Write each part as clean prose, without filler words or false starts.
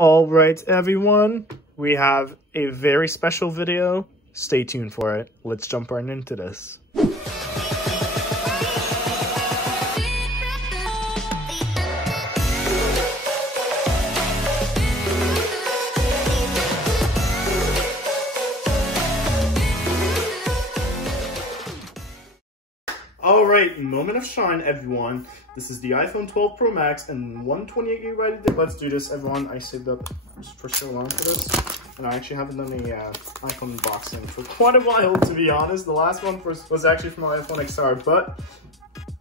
All right, everyone, we have a very special video. Stay tuned for it. Let's jump right into this. Alright, moment of shine, everyone. This is the iPhone 12 Pro Max and 128GB. Let's do this, everyone. I saved up for so long for this. And I actually haven't done a iPhone unboxing for quite a while, to be honest. The last one was actually from my iPhone XR, but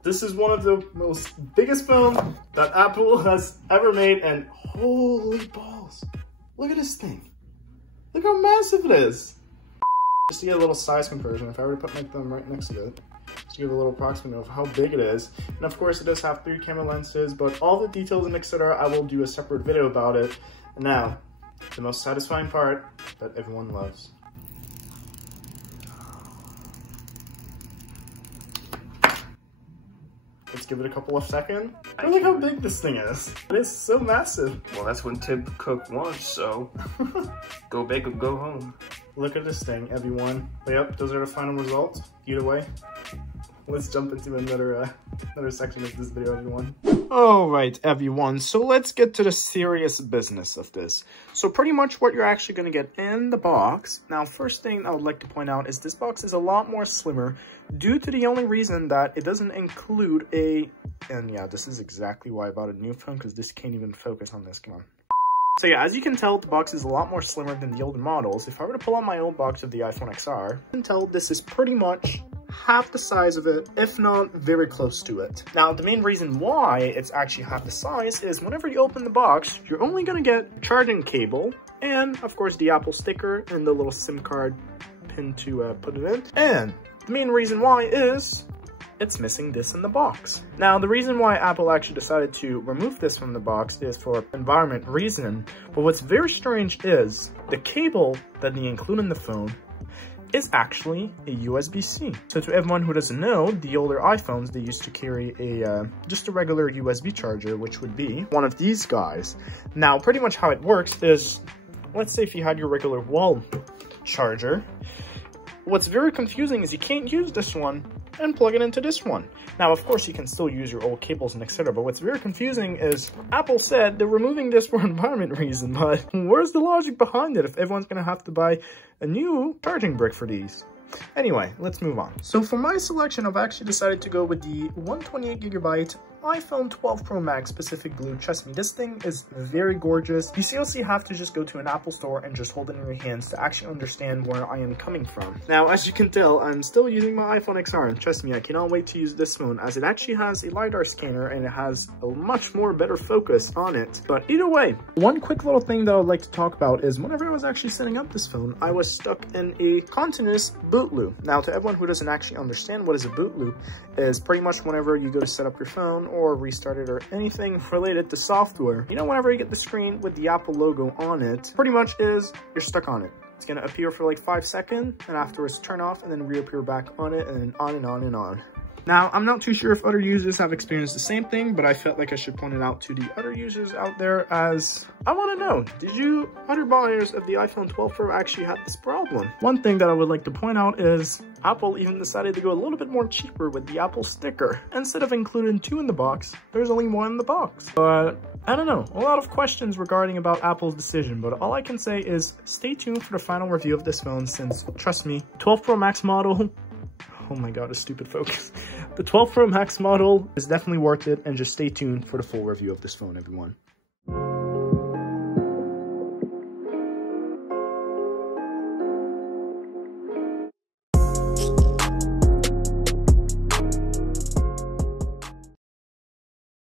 this is one of the most biggest phones that Apple has ever made, and holy balls. Look at this thing. Look how massive it is. Just to get a little size comparison, if I were to put my thumb right next to it, just to give a little approximate of how big it is. And of course it does have 3 camera lenses, but all the details and etc. I will do a separate video about it. And now, the most satisfying part that everyone loves. Let's give it a couple of seconds. Look how big this thing is. It is so massive. Well, that's what Tim Cook wants, so go big or go home. Look at this thing, everyone. But yep, those are the final results. Either way, let's jump into another section of this video, everyone. All right, everyone. So let's get to the serious business of this. So pretty much what you're actually going to get in the box. Now, first thing I would like to point out is this box is a lot more slimmer due to the only reason that it doesn't include and yeah, this is exactly why I bought a new phone, because this can't even focus on this. Come on. So yeah, as you can tell, the box is a lot more slimmer than the older models. If I were to pull out my old box of the iPhone XR, you can tell this is pretty much half the size of it, if not very close to it. Now, the main reason why it's actually half the size is whenever you open the box, you're only going to get charging cable and, of course, the Apple sticker and the little SIM card pin to put it in. And the main reason why is it's missing this in the box. Now, the reason why Apple actually decided to remove this from the box is for environment reason. But what's very strange is the cable that they include in the phone is actually a USB-C. So to everyone who doesn't know, the older iPhones, they used to carry just a regular USB charger, which would be one of these guys. Now, pretty much how it works is, let's say if you had your regular wall charger, what's very confusing is you can't use this one and plug it into this one. Now, of course, you can still use your old cables and etc. But what's very confusing is Apple said they're removing this for environment reason, but where's the logic behind it if everyone's gonna have to buy a new charging brick for these? Anyway, let's move on. So for my selection, I've actually decided to go with the 128GB iPhone 12 Pro Max Pacific Blue. Trust me, this thing is very gorgeous. You seriously have to just go to an Apple store and just hold it in your hands to actually understand where I am coming from. Now, as you can tell, I'm still using my iPhone XR, and trust me, I cannot wait to use this phone as it actually has a LiDAR scanner and it has a much more better focus on it. But either way, one quick little thing that I would like to talk about is whenever I was actually setting up this phone, I was stuck in a continuous boot loop. Now, to everyone who doesn't actually understand what is a boot loop, is pretty much whenever you go to set up your phone or restart it or anything related to software, you know, whenever you get the screen with the Apple logo on it, pretty much is you're stuck on it. It's gonna appear for like 5 seconds and afterwards turn off and then reappear back on it, and on and on and on. Now, I'm not too sure if other users have experienced the same thing, but I felt like I should point it out to the other users out there, as I want to know, did you other buyers of the iPhone 12 Pro actually have this problem? One thing that I would like to point out is Apple even decided to go a little bit more cheaper with the Apple sticker. Instead of including 2 in the box, there's only 1 in the box. But I don't know, a lot of questions regarding about Apple's decision, but all I can say is stay tuned for the final review of this phone, since trust me, 12 Pro Max model, oh my god, a stupid focus. The 12 Pro Max model is definitely worth it, and just stay tuned for the full review of this phone, everyone.